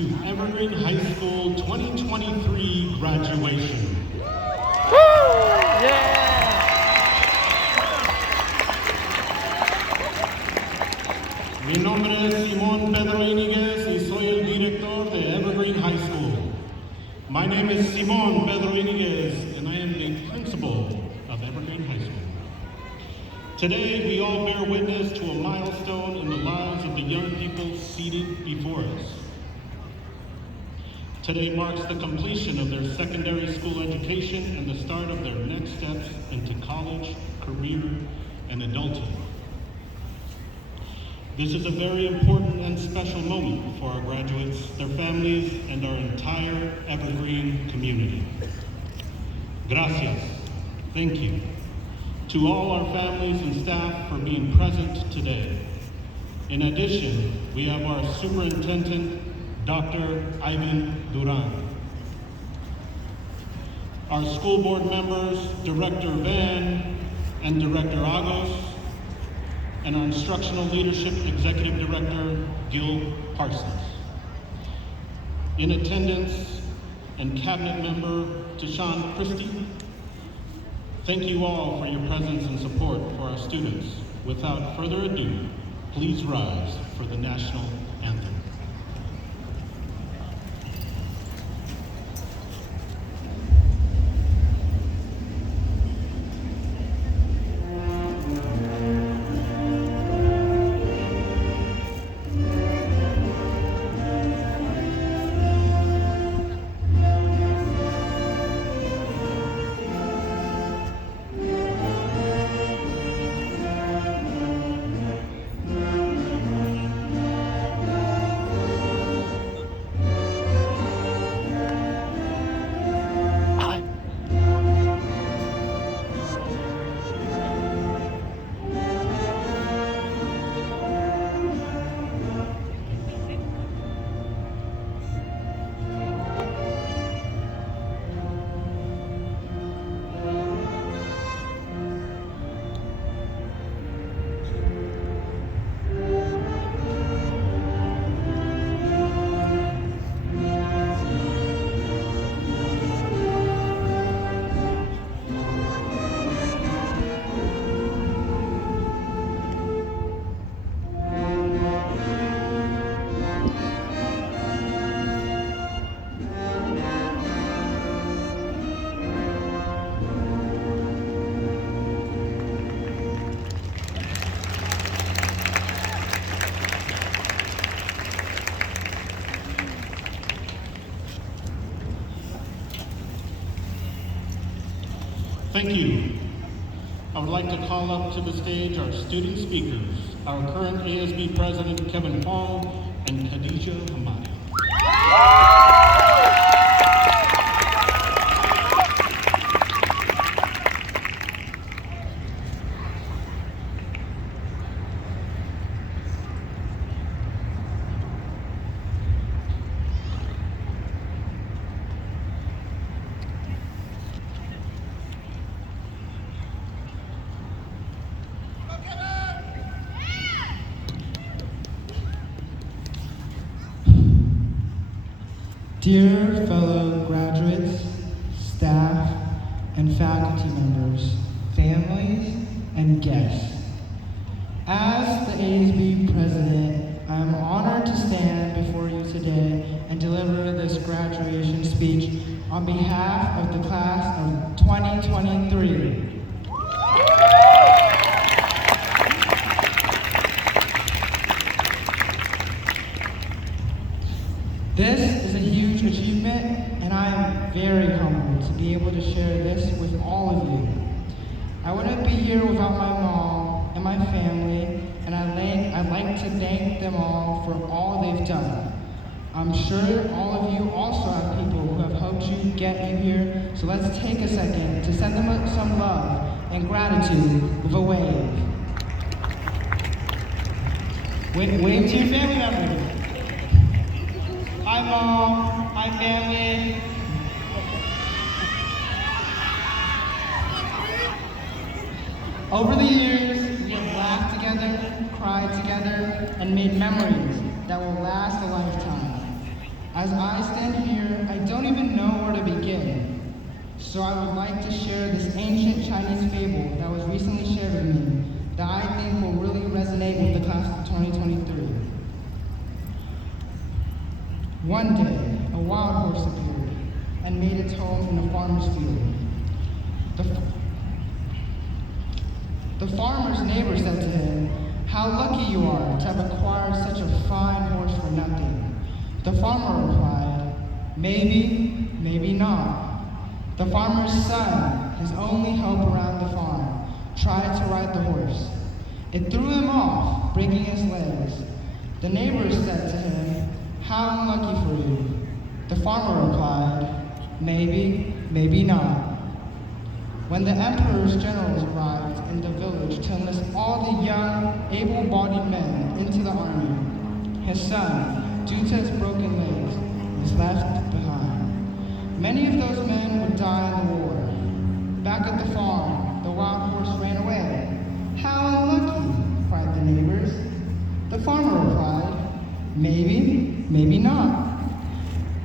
to Evergreen High School 2023 graduation. Mi nombre es Simón Pedro Íñiguez y soy el director de Evergreen High School. My name is Simón Pedro Íñiguez and I am the principal of Evergreen High School. Today, we all bear witness to a milestone in the lives of the young people seated before us. Today marks the completion of their secondary school education and the start of their next steps into college, career, and adulthood. This is a very important and special moment for our graduates, their families, and our entire Evergreen community. Gracias. Thank you. To all our families and staff for being present today. In addition, we have our superintendent, Dr. Ivan Duran. Our school board members, Director Van and Director Agos, and our instructional leadership executive director, Gil Parsons. In attendance, and cabinet member, Tashawn Christie. Thank you all for your presence and support for our students. Without further ado, please rise for the national anthem. Thank you. I would like to call up to the stage our student speakers, our current ASB President, Kevin Hong, and Khadija Hamadi. Dear fellow graduates, staff, and faculty members, families, and guests, as the ASB president, I am honored to stand before you today and deliver this graduation speech on behalf of the class of 2023. This is a huge achievement, and I am very humbled to be able to share this with all of you. I wouldn't be here without my mom and my family, and I'd like to thank them all for all they've done. I'm sure all of you also have people who have helped you get you here, so let's take a second to send them some love and gratitude with a wave. Wave to your family members. Hi Mom, hi family. Over the years, we have laughed together, cried together, and made memories that will last a lifetime. As I stand here, I don't even know where to begin. So I would like to share this ancient Chinese fable that was recently shared with me that I think will really resonate with the class of 2023. One day, a wild horse appeared and made its home in a farmer's field. The farmer's neighbor said to him, "How lucky you are to have acquired such a fine horse for nothing." The farmer replied, "Maybe, maybe not." The farmer's son, his only hope around the farm, tried to ride the horse. It threw him off, breaking his legs. The neighbors said to him, "How unlucky for you." The farmer replied, "Maybe, maybe not." When the emperor's generals arrived in the village to enlist all the young, able-bodied men into the army, his son, due to his broken legs, was left behind. Many of those men would die in the war. Back at the farm, the wild horse ran away. "How unlucky," cried the neighbors. The farmer replied, "Maybe, maybe not."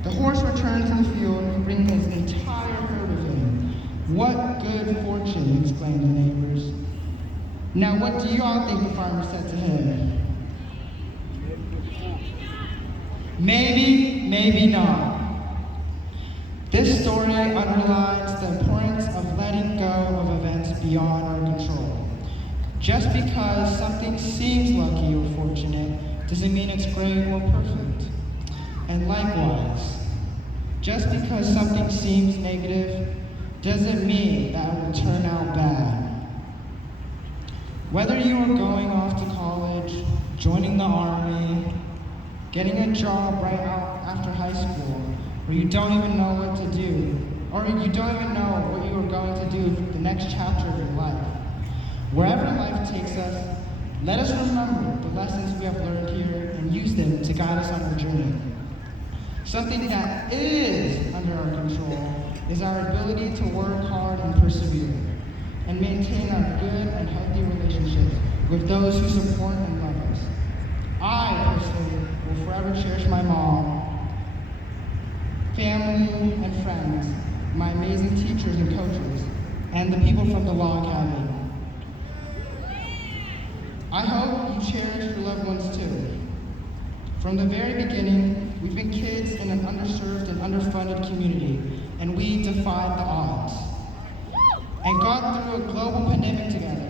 The horse returned to the field, bringing his entire herd with him. "What good fortune," exclaimed the neighbors. Now what do you all think the farmer said to him? Maybe, maybe not. This story underlines the importance of letting go of events beyond our control. Just because something seems lucky or fortunate doesn't mean it's great or perfect. And likewise, just because something seems negative doesn't mean that it will turn out bad. Whether you are going off to college, joining the army, getting a job right out after high school, or you don't even know what to do, or you don't even know what you are going to do the next chapter of your life. Wherever life takes us, let us remember the lessons we have learned here and use them to guide us on our journey. Something that is under our control is our ability to work hard and persevere, and maintain our good and healthy relationships with those who support and love us. I personally will forever cherish my mom, family and friends, my amazing teachers and coaches, and the people from the Law Academy. I hope you cherish your loved ones too. From the very beginning, we've been kids in an underserved and underfunded community, and we defied the odds and got through a global pandemic together.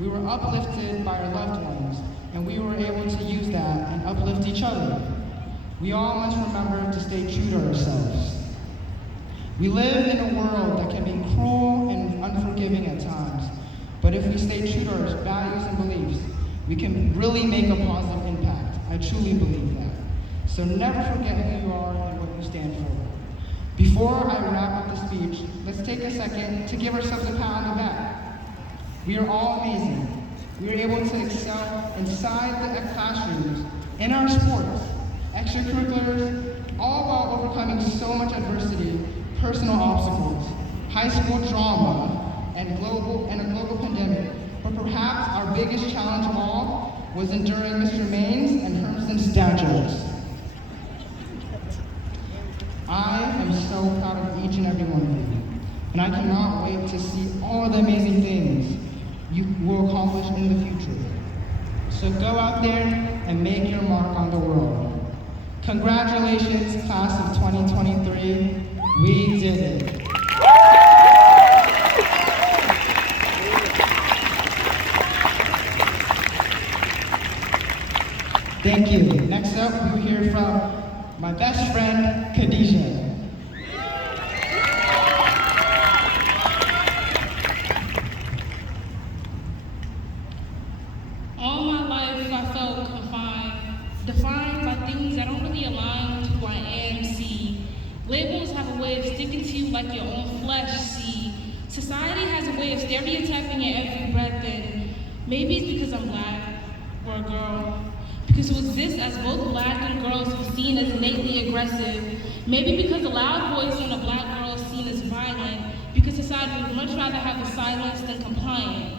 We were uplifted by our loved ones, and we were able to use that and uplift each other. We all must remember to stay true to ourselves. We live in a world that can be cruel and unforgiving at times, but if we stay true to our values and beliefs, we can really make a positive impact. I truly believe that. So never forget who you are and what you stand for. Before I wrap up the speech, let's take a second to give ourselves a pat on the back. We are all amazing. We are able to excel inside the classrooms, in our sports, extracurriculars, all while overcoming so much adversity, personal obstacles, high school drama, and a global pandemic. But perhaps our biggest challenge of all was enduring Mr. Maine's and Hermson's dad jokes. I am so proud of each and every one of you, and I cannot wait to see all the amazing things you will accomplish in the future. So go out there and make your mark on the world. Congratulations, class of 2023. We did it. Thank you. Next up, we'll hear from my best friend, Khadijah. All my life I felt confined, defined by things that don't really align with who I am, see. Labels have a way of sticking to you like your own flesh, see. Society has a way of stereotyping your every breath, and maybe it's because I'm black or a girl. Because to exist as both black and girls was seen as innately aggressive. Maybe because a loud voice on a black girl is seen as violent, because society would much rather have a silence than compliant.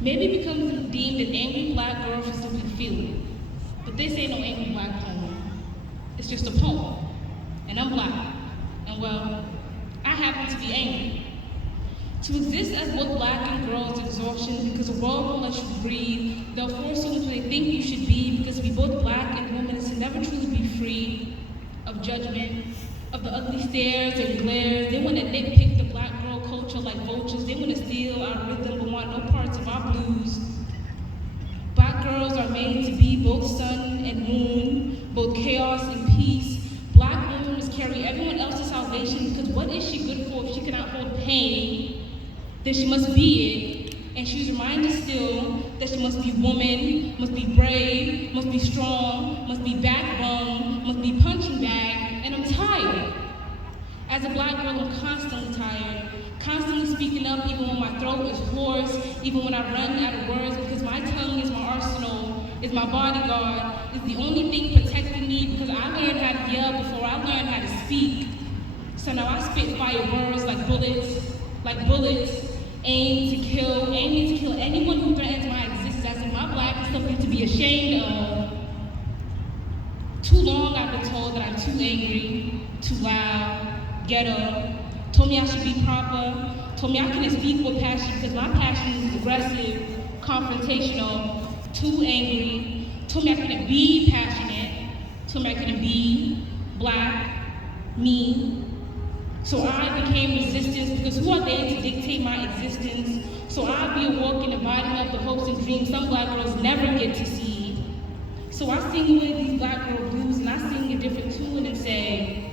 Maybe because I'm deemed an angry black girl for simply feeling. But this ain't no angry black poem. It's just a poem. and I'm black, and well, I happen to be angry. To exist as both black and girl is exhaustion because the world won't let you breathe. They'll force you into what they think you should be because to be both black and woman is to never truly be free of judgment, of the ugly stares and glares. They want to nitpick the black girl culture like vultures. They want to steal our rhythm but want no parts of our blues. Black girls are made to be both sun and moon, both chaos and peace. Black women must carry everyone else's salvation because what is she good for if she cannot hold pain? Then she must be it. And she's reminded still that she must be woman, must be brave, must be strong, must be backbone, must be punching bag, and I'm tired. As a black girl, I'm constantly tired, constantly speaking up even when my throat is hoarse, even when I run out of words because my tongue is my arsenal, is my bodyguard, is the only thing protecting me because I learned how to yell before I learned how to speak. So now I spit fire words like bullets, aiming to kill anyone who threatens my existence as if my black is something to be ashamed of. Too long I've been told that I'm too angry, too loud, ghetto, told me I should be proper, told me I couldn't speak with passion because my passion is aggressive, confrontational, too angry, told me I couldn't be passionate, told me I couldn't be black, me. So I became resistance because who are they to dictate my existence? So I'll be a walking embodiment of the hopes and dreams some black girls never get to see. So I sing away these black girl blues and I sing a different tune and say,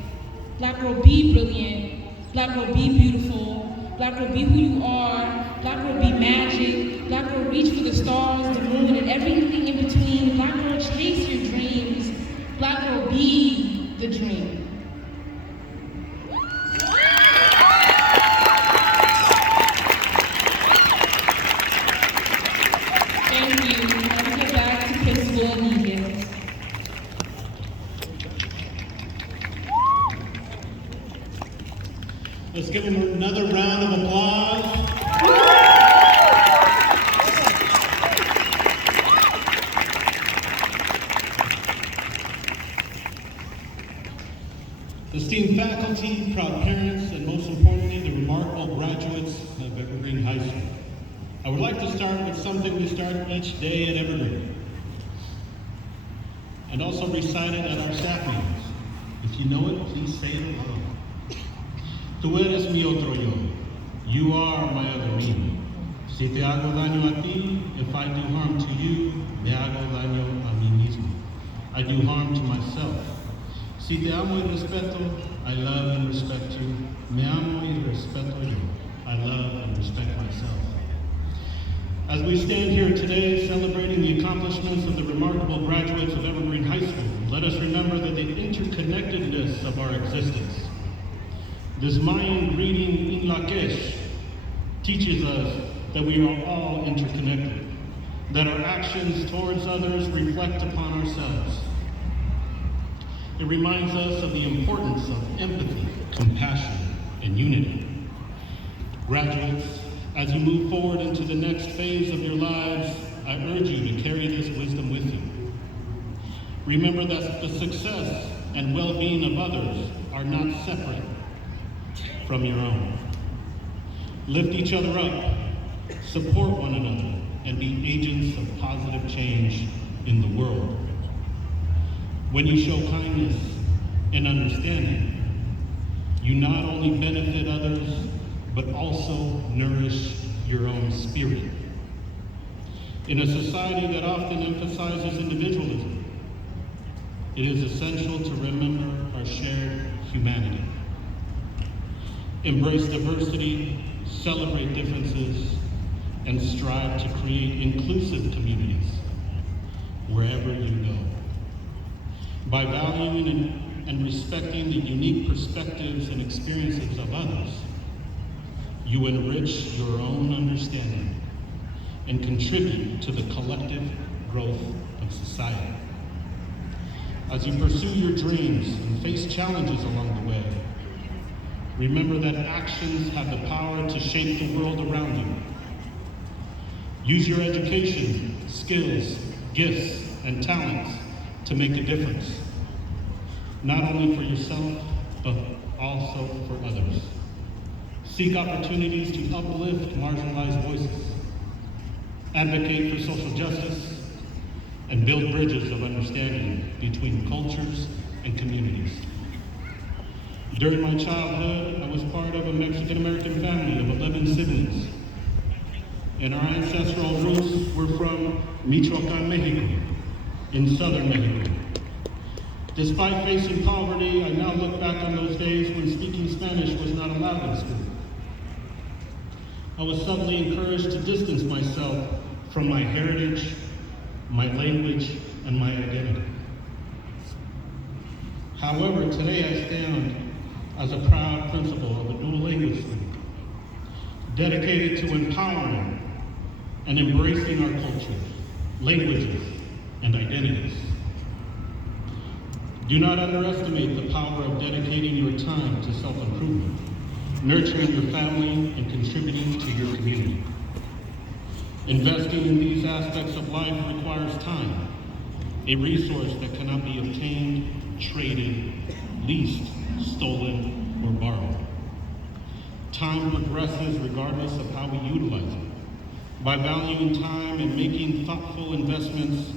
black girl be brilliant, black girl be beautiful, black girl be who you are, black girl be magic, black girl reach for the stars, the moon, and everything in between. Black girl chase your dreams, black girl be the dream. Let's give him another round of applause. Esteemed faculty, proud parents, and most importantly, the remarkable graduates of Evergreen High School. I would like to start with something we start each day at Evergreen, and also recite it at our staff meetings. If you know it, please say it aloud. Tú eres mi otro yo. You are my other me. Si te hago daño a ti, if I do harm to you, me hago daño a mí mismo. I do harm to myself. Si te amo y respeto, I love and respect you. Me amo y respeto yo. I love and respect myself. As we stand here today celebrating the accomplishments of the remarkable graduates of Evergreen High School, let us remember that the interconnectedness of our existence. This Mayan greeting in Lakesh teaches us that we are all interconnected, that our actions towards others reflect upon ourselves. It reminds us of the importance of empathy, compassion, and unity. Graduates, as you move forward into the next phase of your lives, I urge you to carry this wisdom with you. Remember that the success and well-being of others are not separate from your own. Lift each other up, support one another, and be agents of positive change in the world. When you show kindness and understanding, you not only benefit others, but also nourish your own spirit. In a society that often emphasizes individualism, it is essential to remember our shared humanity. Embrace diversity, celebrate differences, and strive to create inclusive communities wherever you go. By valuing and respecting the unique perspectives and experiences of others, you enrich your own understanding and contribute to the collective growth of society. As you pursue your dreams and face challenges along the way, remember that actions have the power to shape the world around you. Use your education, skills, gifts, and talents to make a difference, not only for yourself, but also for others. Seek opportunities to uplift marginalized voices, advocate for social justice, and build bridges of understanding between cultures and communities. During my childhood, I was part of a Mexican-American family of 11 siblings, and our ancestral roots were from Michoacan, Mexico, in southern Mexico. Despite facing poverty, I now look back on those days when speaking Spanish was not allowed in school. I was subtly encouraged to distance myself from my heritage, my language, and my identity. However, today I stand as a proud principal of a dual language school, dedicated to empowering and embracing our cultures, languages, and identities. Do not underestimate the power of dedicating your time to self-improvement, nurturing your family, and contributing to your community. Investing in these aspects of life requires time, a resource that cannot be obtained, traded, leased, stolen, or borrowed. Time progresses regardless of how we utilize it. By valuing time and making thoughtful investments,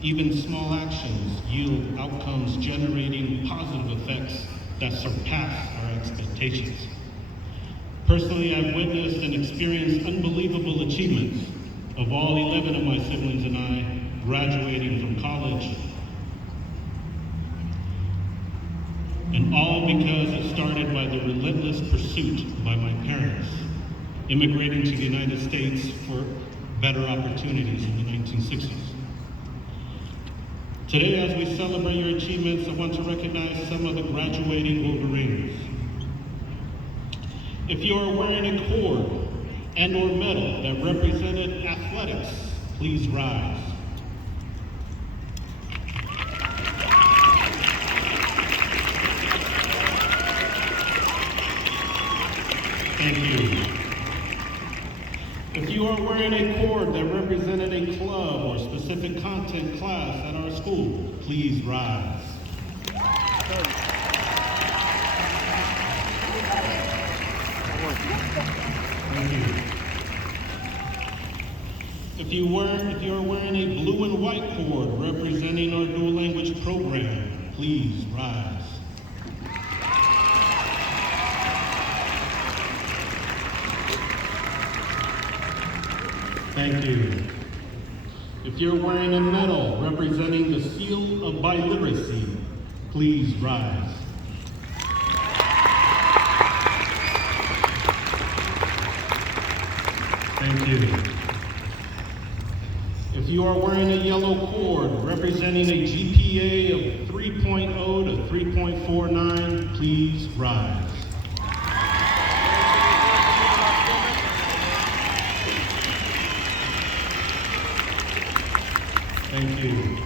even small actions yield outcomes generating positive effects that surpass our expectations. Personally, I've witnessed and experienced unbelievable achievements of all 11 of my siblings and I graduating from college, and all because it started by the relentless pursuit by my parents, immigrating to the United States for better opportunities in the 1960s. Today, as we celebrate your achievements, I want to recognize some of the graduating Wolverines. If you are wearing a cord and or medal that represented athletics, please rise. Thank you. If you are wearing a cord that represented a club or specific content class at our school, please rise. Thank you. If you are wearing a blue and white cord representing our dual language program, please rise. Thank you. If you're wearing a medal representing the seal of biliteracy, please rise. Thank you. If you are wearing a yellow cord representing a GPA of 3.0 to 3.49, please rise. Thank you.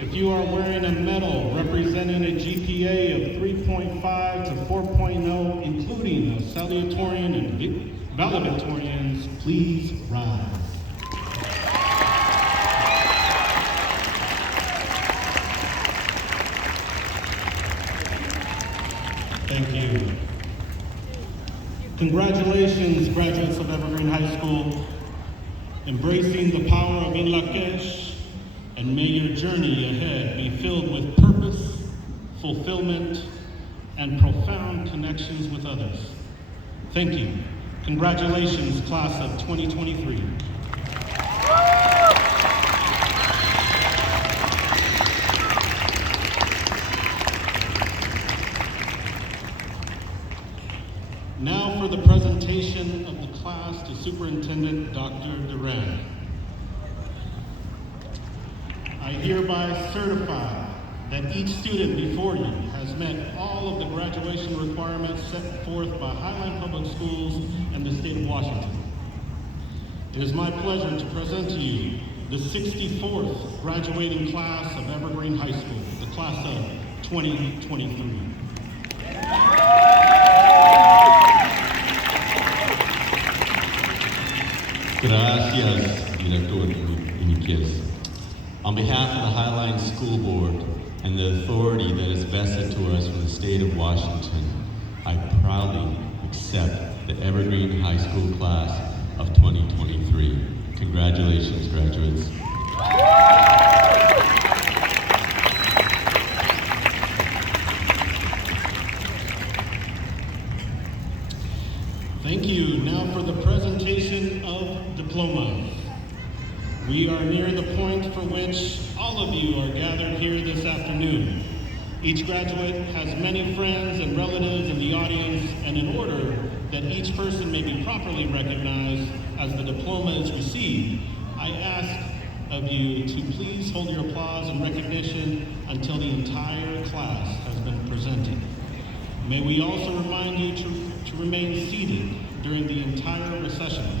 If you are wearing a medal representing a GPA of 3.5 to 4.0, including a salutatorian and valedictorians, please rise. Thank you. Congratulations, graduates of Evergreen High School. Embracing the power of Inlakesh, and may your journey ahead be filled with purpose, fulfillment, and profound connections with others. Thank you. Congratulations, class of 2023. Now for the presentation of the class to Superintendent Dr. Duran. I hereby certify that each student before you has met all of the graduation requirements set forth by Highline Public Schools and the state of Washington. It is my pleasure to present to you the 64th graduating class of Evergreen High School, the class of 2023. Gracias, Director Inquez. On behalf of the Highline School Board and the authority that is vested to us from the state state of Washington, I proudly accept the Evergreen High School class of 2023. Congratulations, graduates. Thank you. Now for the presentation of diplomas. We are near the point for which all of you are gathered here this afternoon. Each graduate has many friends and relatives in the audience, and in order that each person may be properly recognized as the diploma is received, I ask of you to please hold your applause and recognition until the entire class has been presented. May we also remind you to remain seated during the entire recession.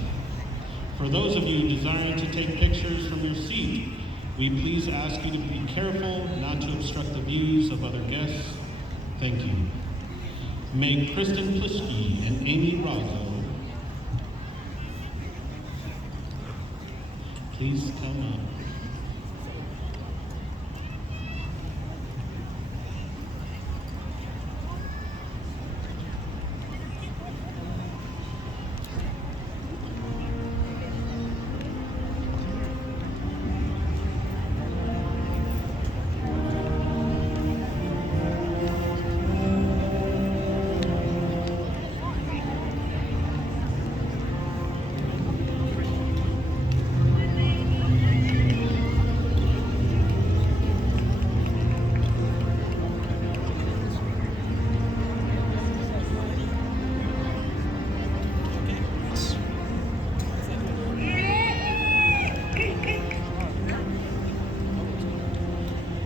For those of you desiring to take pictures from your seat, we please ask you to be careful not to obstruct the views of other guests. Thank you. May Kristen Plischke and Amy Razzo please come up.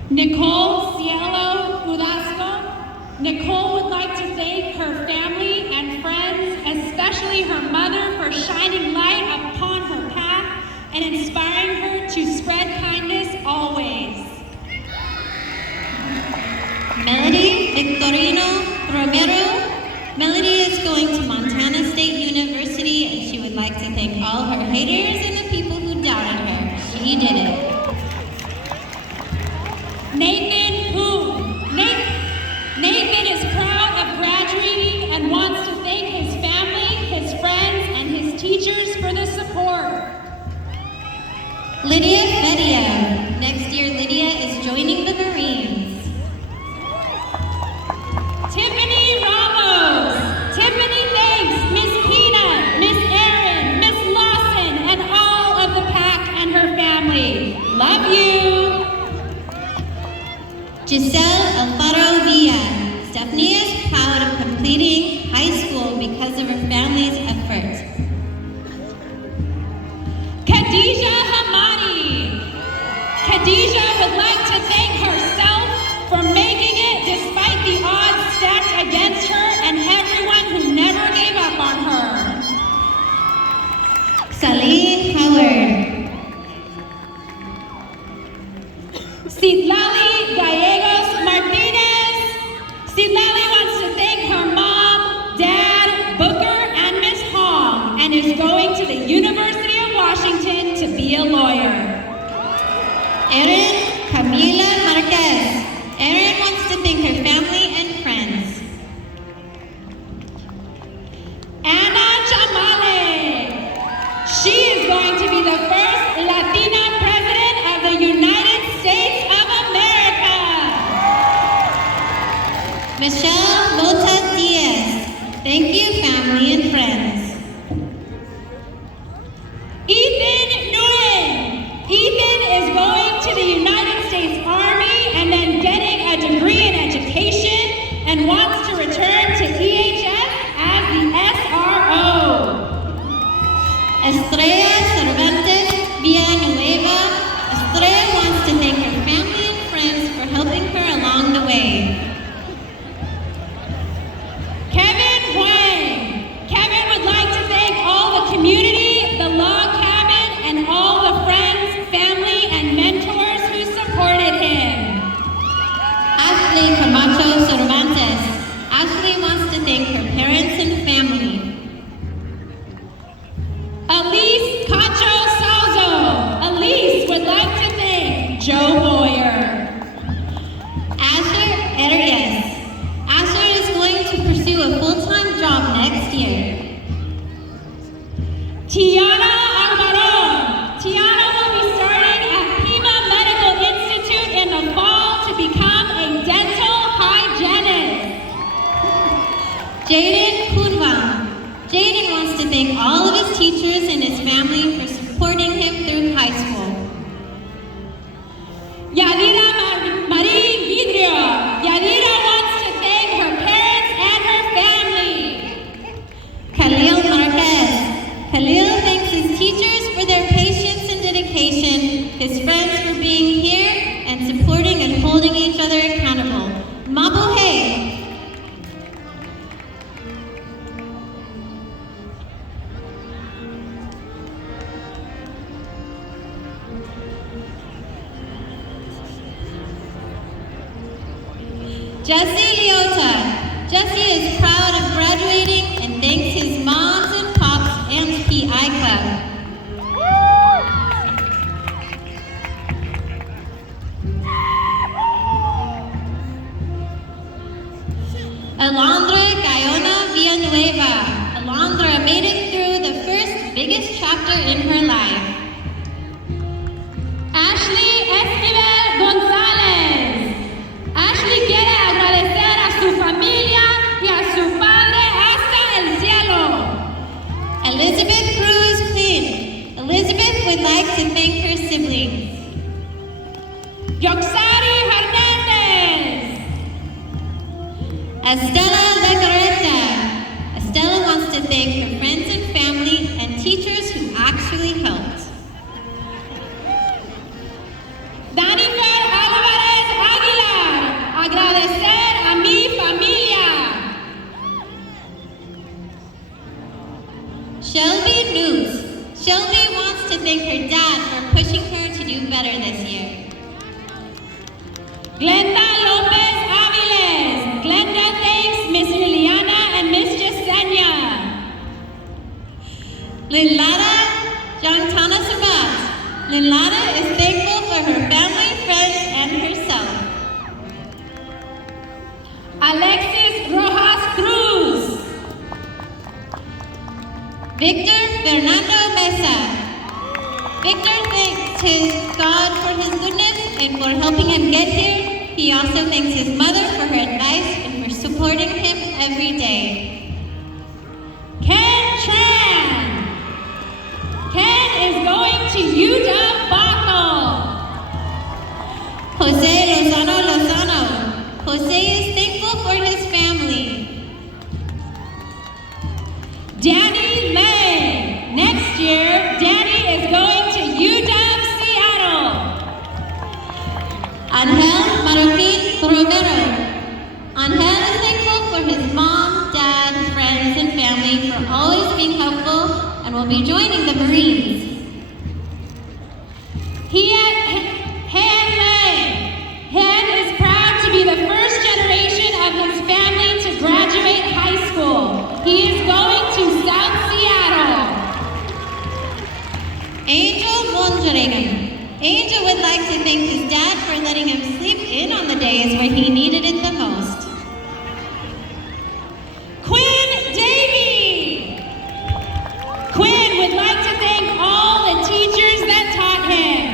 Nicole Cielo Udasco. Nicole would like to thank her family and friends, especially her mother, for shining light upon her path and inspiring her to spread kindness always. Melody Victorino Romero. Melody is going to Montana State University, and she would like to thank all her haters and the people who doubted her. She did it. Nathan Poon. Nathan is proud of graduating and wants to thank his family, his friends, and his teachers for the support. Lydia Fedia. Next year, Lydia is joining the Marines. Tiffany Ramos. Tiffany thanks Miss Peanut, Miss Erin, Miss Lawson, and all of the pack and her family. Love you. Giselle Alfaro Villa. Stephanie is proud of completing high school because of her family's effort. Khadijah Hamadi. Khadijah would like to thank herself for making it despite the odds stacked against her and everyone who never gave up on her. Salih Howard. Citlali Gallegos Martinez. Citlali wants to thank her mom, dad, Booker, and Miss Hong, and is going to the University of Washington to be a lawyer. Erin Camila Marquez. Erin wants to thank her family and friends. Anna Chamale. She is going to be the first Latina president of the United States of America. Michelle Mota Diaz. Thank you, family and friends. Ethan Nguyen. Ethan is going to the United States Army and then getting a degree in education and wants to return to EHS as the SRO. Estrella Cervantes Villanueva. Estrella wants to thank her family and friends for helping her along the way. Kevin Huang. Kevin would like to thank all the community, the log cabin, and all the friends, family, and mentors who supported him. Ashley Camacho Cervantes. Ashley wants to thank her parents and family. Elise Cacho Salzo. Elise would like to thank Joe Boyer. Asher Arias. Asher Jesse Leota. Jesse is proud of graduating and thanks his moms and pops and PI Club. Alondra Gayona Villanueva. Alondra made it through the first biggest chapter in her life. Ashley Esquivel González. Ashley quiere agradecer a su familia y a su padre hasta el cielo. Elizabeth Cruz Quinn. Elizabeth would like to thank her siblings. Yoxari Hernández. Estela Legarreta. Estela wants to thank her friends and family and teachers who actually helped. Danifer Álvarez Aguilar. Agradecer a mi familia. Shelby News. Shelby wants to thank her dad for pushing her to do better this year. Glenda Lopez Aviles. Glenda thanks Miss Liliana and Miss Yesenia. Linlada Jantana Sabat. Linlada is thankful for her family, friends, and herself. Alexis Rojas Cruz. Victor Fernando Mesa. Victor thanks his God for his goodness and for helping him get here. He also thanks his mother for her advice and for supporting him every day. Ken Tran. Ken is going to UW Bethel. Jose Lozano. Jose is thankful for his family. Danny Lay. Next year, Danny is going to UW Seattle. Angel Marroquin Romero. Angel is thankful for his mom, dad, friends, and family for always being helpful and will be joining the Marines. Han Lay. Han is proud to be the first generation of his family to graduate high school. He is going to South Seattle. Angel Monjaregan. Angel would like to thank his dad for letting him sleep in on the days where he needed it the most. Quinn Davey. Quinn would like to thank all the teachers that taught him.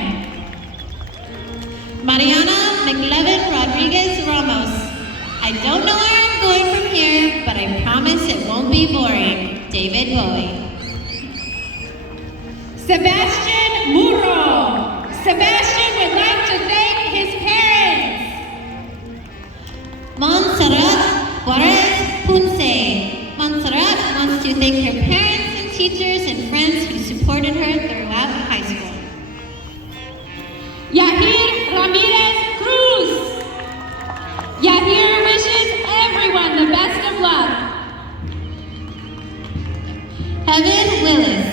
Mariana McLevin Rodriguez Ramos. I don't know where I'm going from here, but I promise it won't be boring. David Bowie. Sebastian Muro. Sebastian would like to thank his parents. Montserrat Juarez Punce. Montserrat wants to thank her parents and teachers and friends who supported her throughout high school. Yahir Ramirez Cruz. Yahir wishes everyone the best of luck. Heaven Willis.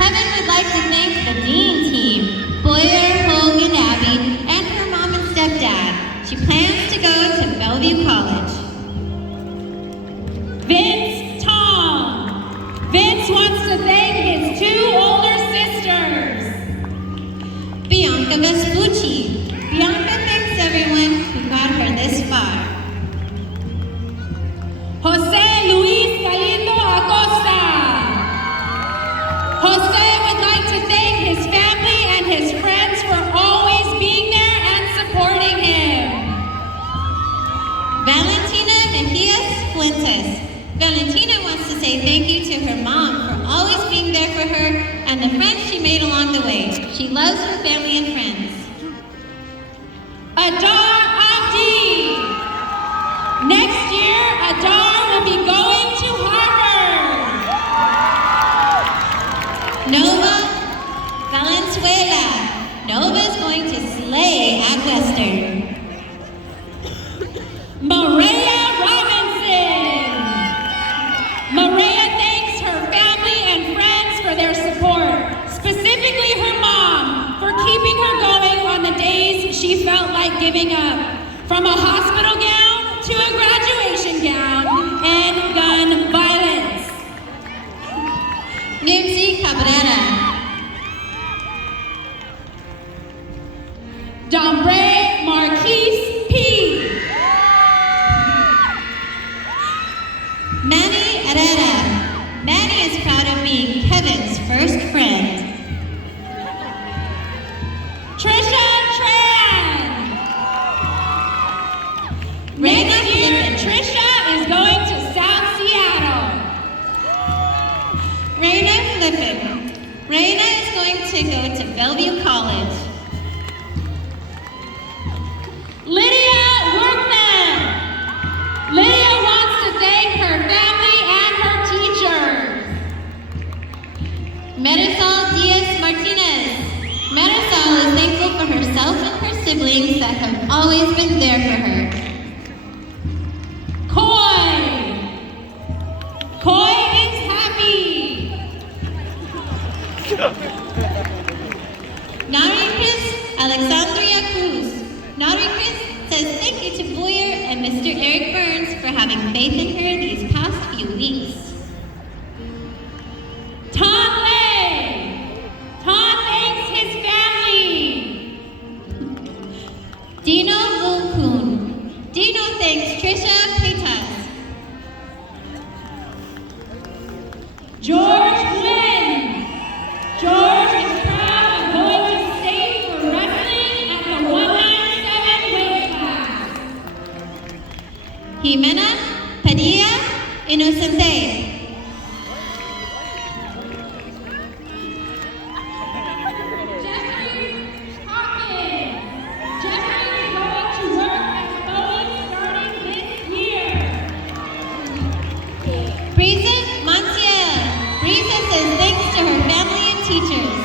Heaven would like to thank the Dean team, Boyer, Hogue, and Abby, and her mom and stepdad. She plans to go to Bellevue College. Vince Tong. Vince wants to thank his two older sisters. Bianca Vespucci. Bianca thanks everyone who got her this far. Jose Luis Galindo Acosta. Jose would like to thank his family and his friends for always being there and supporting him. Valentina Mejias Fuentes. Valentina wants to say thank you to her mom for always being there for her and the friends she made along the way. She loves her family and friends. Adar Abdi. Next year, Adar will be going to Harvard. Nova Valenzuela. Nova is going to slay at Western. Maria Robinson. Maria thanks her family and friends for their support, specifically her mom for keeping her going on the days she felt like giving up. From a hospital gown to go to Bellevue College. Lydia Workman. Lydia wants to thank her family and her teachers. Marisol Diaz Martinez. Marisol is thankful for herself and her siblings that have always been there for her. Coy is happy. Nari Chris Alexandria Cruz. Nari Chris says thank you to Boyer and Mr. Eric Burns for having faith in her these past few weeks. Ton Lei. Ton thanks his family. Dino Moon. Dino thanks Trisha Paytas. George Flynn. George is proud of going to state for wrestling at the 197 weight class. Jimena Padilla Inocente. Jeffrey Hawkins. Jeffrey is going to work at Boeing starting this year. Brisa Montiel. Brisa says thanks to her family and teachers.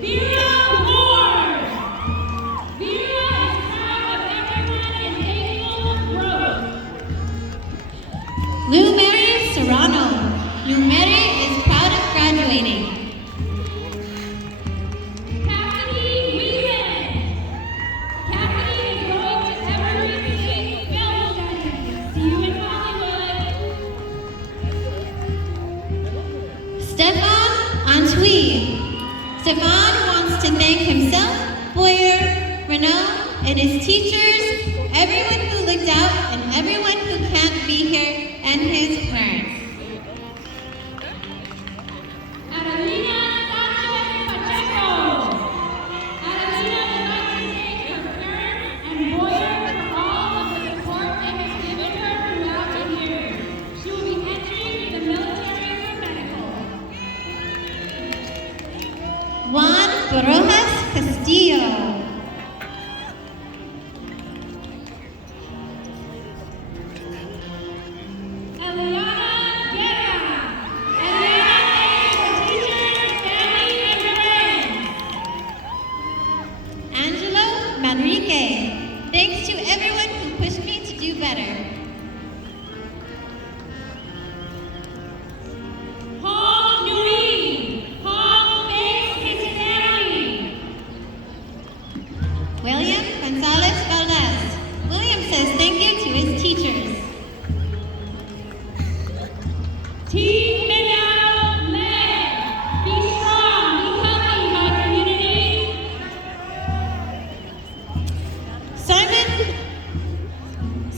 Vera Ward. Vera is proud of everyone and thankful for growth. Lou Mary Serrano. Lou Mary is proud of graduating. Cassidy Whelan. Cassidy is going to Evergreen State Film Studies. See you in Hollywood. Stefan Antwi. Stefan wants to thank himself, Boyer, Renault, and his teachers, everyone who looked out, and everyone who can't be here, and his parents. Adelina Sanchez Pacheco. Adelina would like to thank her parents and Boyer for all of the support they have given her throughout the years. She will be entering the military for medical. Juan Borojas Castillo. Eliana Guerra. Eliana thanks her teachers, family, and friends. Angelo Manrique. Thanks to everyone who pushed me to do better. Hong Nui. Hong thanks his family. William Gonzalez Valdez. William says thank you to his teachers. Team Minnow Led. Be strong, be healthy, my community.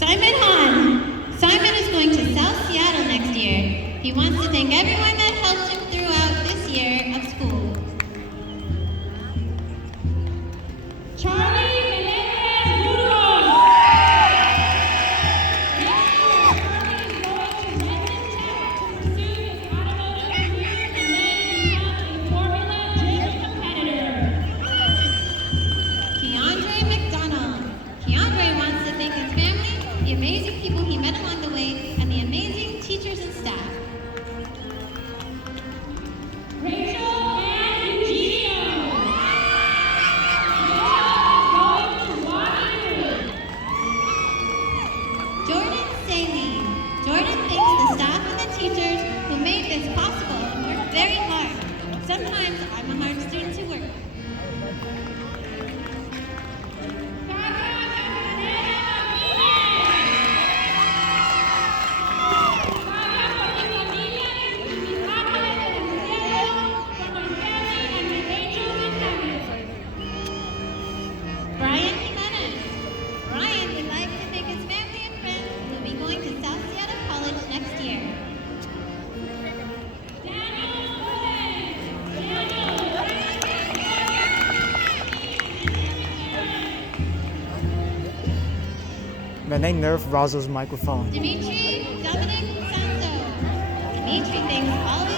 Simon Hahn. Simon is going to South Seattle next year. He wants to thank everyone that helped him throughout this year of school. Charlie Menendez Burgos. Next year, Charlie is going to Renton Tech to pursue his automotive career and then become a Formula Drift competitor. Keandre McDonald. Keandre wants to thank his family, the amazing people he met along the way, and the amazing teachers and staff. Rachel and Eugenio. Rachel is going to Wazoo. Jordan Saline. Jordan thanks the staff and the teachers who made this possible and worked very hard. Sometimes I'm a hard student to work with. Brian Jimenez. Brian would like to thank his family and friends who will be going to South Seattle College next year. My name nerve Razo's microphone. Dimitri Dominic Sanso. Dimitri thanks all